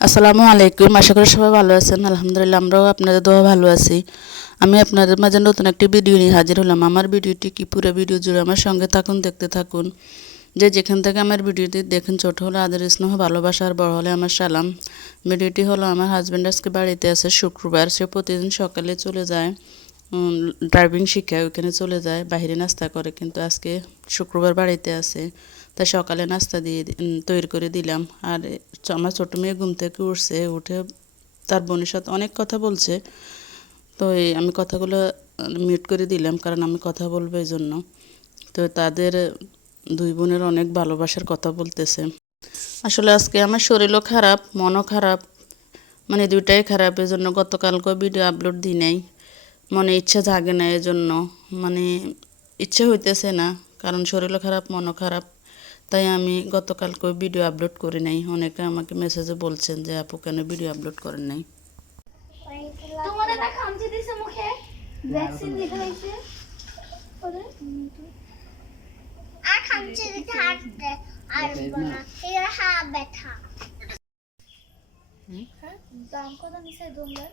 আসসালামু আলাইকুম, আশা করি সবাই ভালো আছেন। আলহামদুলিল্লাহ, আমরাও আপনাদের দোয়া ভালো আছি। আমি আপনাদের মাঝে নতুন একটি ভিডিও নিয়ে হাজির হলাম। আমার ভিডিওটি কি? পুরো ভিডিও জুড়ে আমার সঙ্গে থাকুন, দেখতে থাকুন। যে যেখান থেকে আমার ভিডিওটি দেখেন, ছোট হলে আদের, স্নেহ, ভালোবাসা আর বড় হলে আমার সালাম। ভিডিওটি হলো, আমার হাজব্যান্ড আজকে বাড়িতে আছে, শুক্রবার। সে প্রতিদিন সকালে চলে যায় ড্রাইভিং শিখায় ওখানে চলে যায় বাইরে নাস্তা করে। কিন্তু আজকে শুক্রবার বাড়িতে আছে। তাই সকালে নাস্তা দিয়ে তৈরি করে দিলাম। আর আমার ছোটো মেয়ে ঘুম থেকে উঠছে, উঠে তার বোনের সাথে অনেক কথা বলছে। তো এই আমি কথাগুলো মিউট করে দিলাম, কারণ আমি কথা বলব এই জন্য। তো তাদের দুই বোনের অনেক ভালোবাসার কথা বলতেছে। আসলে আজকে আমার শরীরও খারাপ, মনও খারাপ মানে দুইটাই খারাপ, এই জন্য গতকালকে ভিডিও আপলোড দিই নাই। মনে ইচ্ছা জাগে না এজন্য মানে ইচ্ছে হইতেছে না, কারণ শরীরও খারাপ, মনও খারাপ। তাই আমি গতকালকে ভিডিও আপলোড করি নাই। অনেকে আমাকে মেসেজে বলছেন যে আপু কেন ভিডিও আপলোড করেন নাই? তোমাদের না খামচি দিছে মুখে। ভ্যাকসিন দিতে হয়েছে আর খামচে দিতে হাঁটতে আর না। এর হা ব্যথা। হ্যাঁ? দাম কত নিছে তোমরা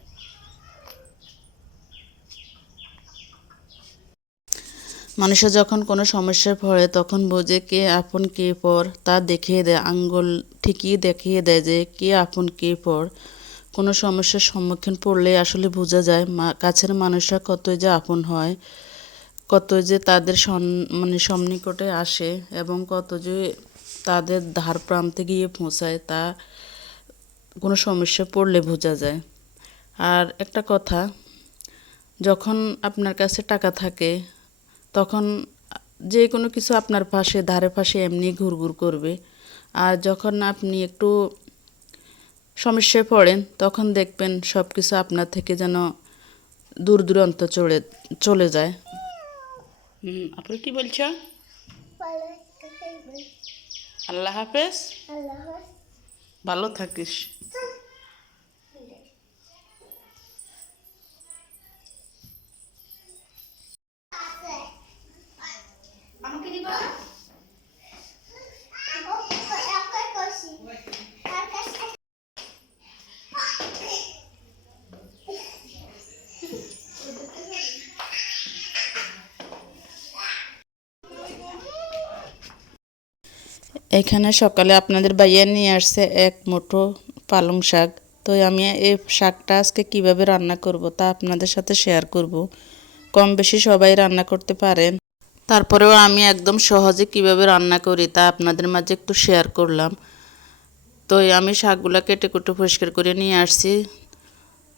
মানুষের যখন কোনো সমস্যায় পড়ে, তখন বোঝে কে আপন কে পর। তা দেখিয়ে দেয়, আঙ্গুল ঠিকই দেখিয়ে দেয় যে কে আপন কে পর। কোনো সমস্যার সম্মুখীন পড়লে আসলে বোঝা যায় কাছের মানুষরা কতই যে আপন হয় কত যে তাদের মানে সন্নিকটে আসে এবং কত যে তাদের ধার প্রান্তে গিয়ে পৌঁছায়, তা কোনো সমস্যায় পড়লে বোঝা যায়। আর একটা কথা, যখন আপনার কাছে টাকা থাকে তখন যে কোনো কিছু আপনার পাশে ধারে পাশে এমনি ঘুরঘুর করবে। আর যখন আপনি একটু সমস্যায় পড়েন তখন দেখবেন সব কিছু আপনার থেকে যেন দূর দূরান্ত চলে চলে যায়। আপনি কি বলছ আল্লাহ হাফেজ। ভালো থাকিস। এখানে সকালে আপনাদের বাইয়া নিয়ে আসছে এক মুঠো পালং শাক। তো আমি এই শাকটা আজকে কীভাবে রান্না করব তা আপনাদের সাথে শেয়ার করব। কম বেশি সবাই রান্না করতে পারেন। তারপরেও আমি একদম সহজে কীভাবে রান্না করি তা আপনাদের মাঝে একটু শেয়ার করলাম। তো আমি শাকগুলো কেটে কুটে পরিষ্কার করে নিয়ে আসছি।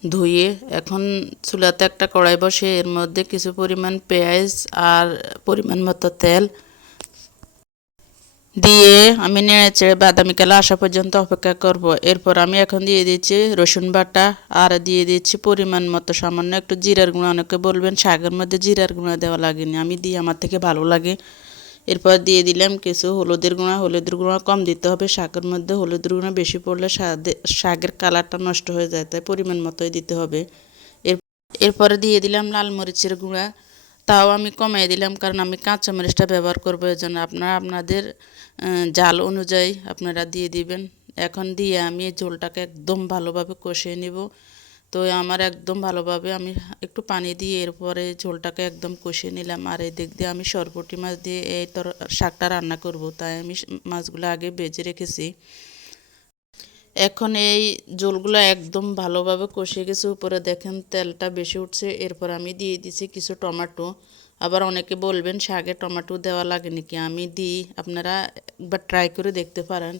ধুয়ে এখন চুলাতে একটা কড়াই বসে এর মধ্যে কিছু পরিমাণ পেঁয়াজ আর পরিমাণ মতো তেল দিয়ে আমি নেড়ে চেড়ে বাদামি কালা আসা পর্যন্ত অপেক্ষা করব। এরপর আমি এখন দিয়ে দিচ্ছি রসুন বাটা আর দিয়ে দিচ্ছি পরিমাণ মতো সামান্য একটু জিরার গুঁড়ো। অনেকে বলবেন শাকের মধ্যে জিরার গুঁড়ো দেওয়া লাগেনি, আমি দিই, আমার থেকে ভালো লাগে। এরপর দিয়ে দিলাম কিছু হলুদের গুঁড়া। হলুদের গুঁড়া কম দিতে হবে, শাকের মধ্যে হলুদের গুঁড়া বেশি পড়লে শাকের কালারটা নষ্ট হয়ে যায়, তাই পরিমাণ মতোই দিতে হবে। এর, এরপরে দিয়ে দিলাম লাল মরিচের গুঁড়া। তাও আমি কমিয়ে দিলাম, কারণ আমি কাঁচা মরিচটা ব্যবহার করব এই জন্য। আপনারা আপনাদের জাল অনুযায়ী আপনারা দিয়ে দিবেন। এখন দিয়ে আমি এই ঝোলটাকে একদম ভালোভাবে কষিয়ে নিব। তো আমার একদম ভালোভাবে আমি একটু পানি দিয়ে এরপরে ঝোলটাকে একদম কষিয়ে নিলাম। আর এই দিক দিয়ে আমি সরপটি মাছ দিয়ে এই তর শাকটা রান্না করব। তাই আমি মাছগুলো আগে বেজে রেখেছি। এখন এই ঝোলগুলো একদম ভালোভাবে কষিয়ে গেছে, উপরে দেখেন তেলটা বেশি উঠছে, এরপর আমি দিয়ে দিছি কিছু টমাটো। আবার অনেকে বলবেন শাকে টমাটো দেওয়া লাগে নাকি? আমি দিই, আপনারা একবার ট্রাই করে দেখতে পারেন।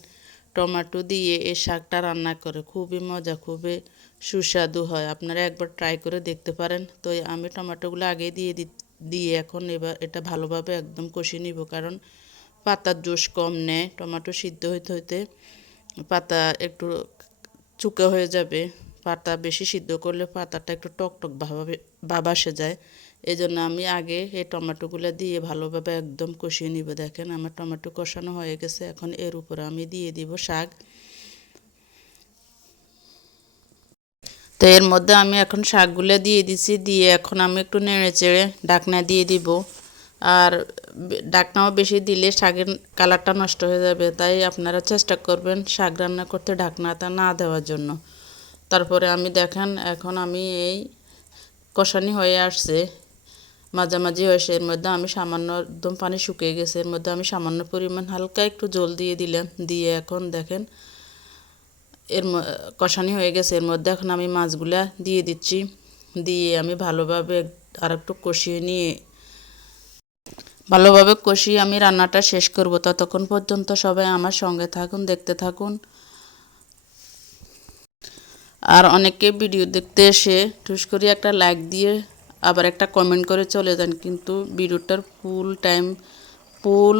টমাটো দিয়ে এই শাকটা রান্না করে খুবই মজা, খুবই সুস্বাদু হয়, আপনারা একবার ট্রাই করে দেখতে পারেন। তো আমি টমাটোগুলো আগে দিয়ে দিয়ে এখন এবার এটা ভালোভাবে একদম কষিয়ে নিব, কারণ পাতার জোশ কম নেয়, টমাটো সিদ্ধ হইতে হইতে। পাতা একটু চুকে হয়ে যাবে, পাতা বেশি সিদ্ধ করলে পাতাটা একটু টক টক ভাবে, ভাব আসে যায়। এই জন্য আমি আগে এই টমেটোগুলো দিয়ে ভালোভাবে একদম কষিয়ে নিব। দেখেন আমার টমেটো কষানো হয়ে গেছে, এখন এর উপরে আমি দিয়ে দিব শাক। তো এর মধ্যে আমি এখন শাকগুলো দিয়ে দিছি, দিয়ে এখন আমি একটু নেড়ে চেড়ে ঢাকনা দিয়ে দিব। আর ঢাকনাও বেশি দিলে শাকের কালারটা নষ্ট হয়ে যাবে, তাই আপনারা চেষ্টা করবেন শাক রান্না করতে ঢাকনাটা না দেওয়ার জন্য। তারপরে আমি দেখেন, এখন আমি এই কষানি হয়ে আসছে, মাঝামাঝি হয়েছে, এর মধ্যে আমি সামান্য একদম পানি শুকিয়ে গেছে, এর মধ্যে আমি সামান্য পরিমাণ হালকা একটু জল দিয়ে দিলাম, দিয়ে এখন দেখেন, এর কষানি হয়ে গেছে, এর মধ্যে এখন আমি মাছগুলা দিয়ে দিচ্ছি, দিয়ে আমি ভালোভাবে আর একটু কষিয়ে নিয়ে ভালোভাবে কষিয়ে আমি রান্নাটা শেষ করব। ততক্ষণ পর্যন্ত সবাই আমার সঙ্গে থাকুন, দেখতে থাকুন। আর অনেকে ভিডিও দেখতে এসে ঠুস করে একটা লাইক দিয়ে আবার একটা কমেন্ট করে চলে যান। কিন্তু ভিডিওটার ফুল টাইম ফুল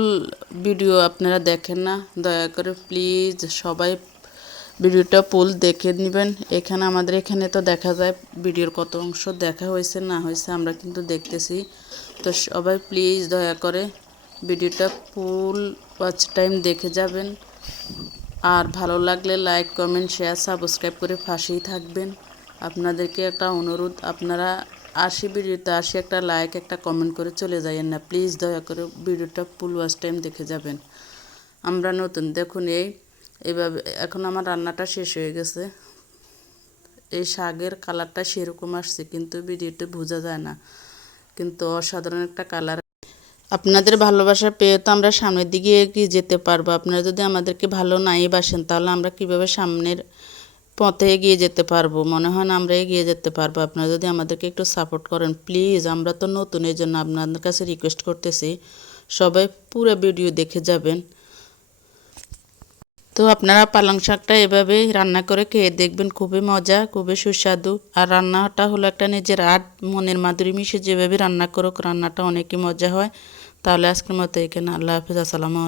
ভিডিও আপনারা দেখেন না। দয়া করে প্লিজ সবাই ভিডিওটা ফুল দেখে নেবেন। এখানে আমাদের এখানে তো দেখা যায় ভিডিওর কত অংশ দেখা হয়েছে, না হয়েছে আমরা কিন্তু দেখতেছি। তো সবাই প্লিজ দয়া করে ভিডিওটা ফুল ওয়াচ টাইম দেখে যাবেন। আর ভালো লাগলে লাইক কমেন্ট শেয়ার সাবস্ক্রাইব করে ফাঁসেই থাকবেন। আপনাদেরকে একটা অনুরোধ, আপনারা আসি ভিডিওতে আসি একটা লাইক একটা কমেন্ট করে চলে যাইয়েন না। প্লিজ দয়া করে ভিডিওটা ফুল ওয়াচ টাইম দেখে যাবেন। আমরা নতুন, দেখুন এই এইভাবে এখন আমার রান্নাটা শেষ হয়ে গেছে। এই শাকের কালারটা সেরকম আসছে, কিন্তু ভিডিওতে বোঝা যায় না। কিন্তু অসাধারণ একটা কালার। আপনাদের ভালোবাসা পেয়ে তো আমরা সামনের দিকে এগিয়ে যেতে পারব। আপনারা যদি আমাদেরকে ভালো নাই বাসেন, তাহলে আমরা কীভাবে সামনের পথে এগিয়ে যেতে পারব? মনে হয় না আমরা এগিয়ে যেতে পারব। আপনারা যদি আমাদেরকে একটু সাপোর্ট করেন প্লিজ আমরা তো নতুন এই জন্য আপনাদের কাছে রিকোয়েস্ট করতেছি। সবাই পুরো ভিডিও দেখে যাবেন। তো আপনারা পালং শাকটা এভাবে রান্না করে খেয়ে দেখবেন খুবই মজা, খুবই সুস্বাদু। আর রান্নাটা হলো একটা নিজের আর্ট, মনের মাধুরী মিশে যেভাবে রান্না করুক, রান্নাটা অনেকই মজা হয়। তাহলে আজকের মতো এখানে, আল্লাহ হাফিজ, আসসালামু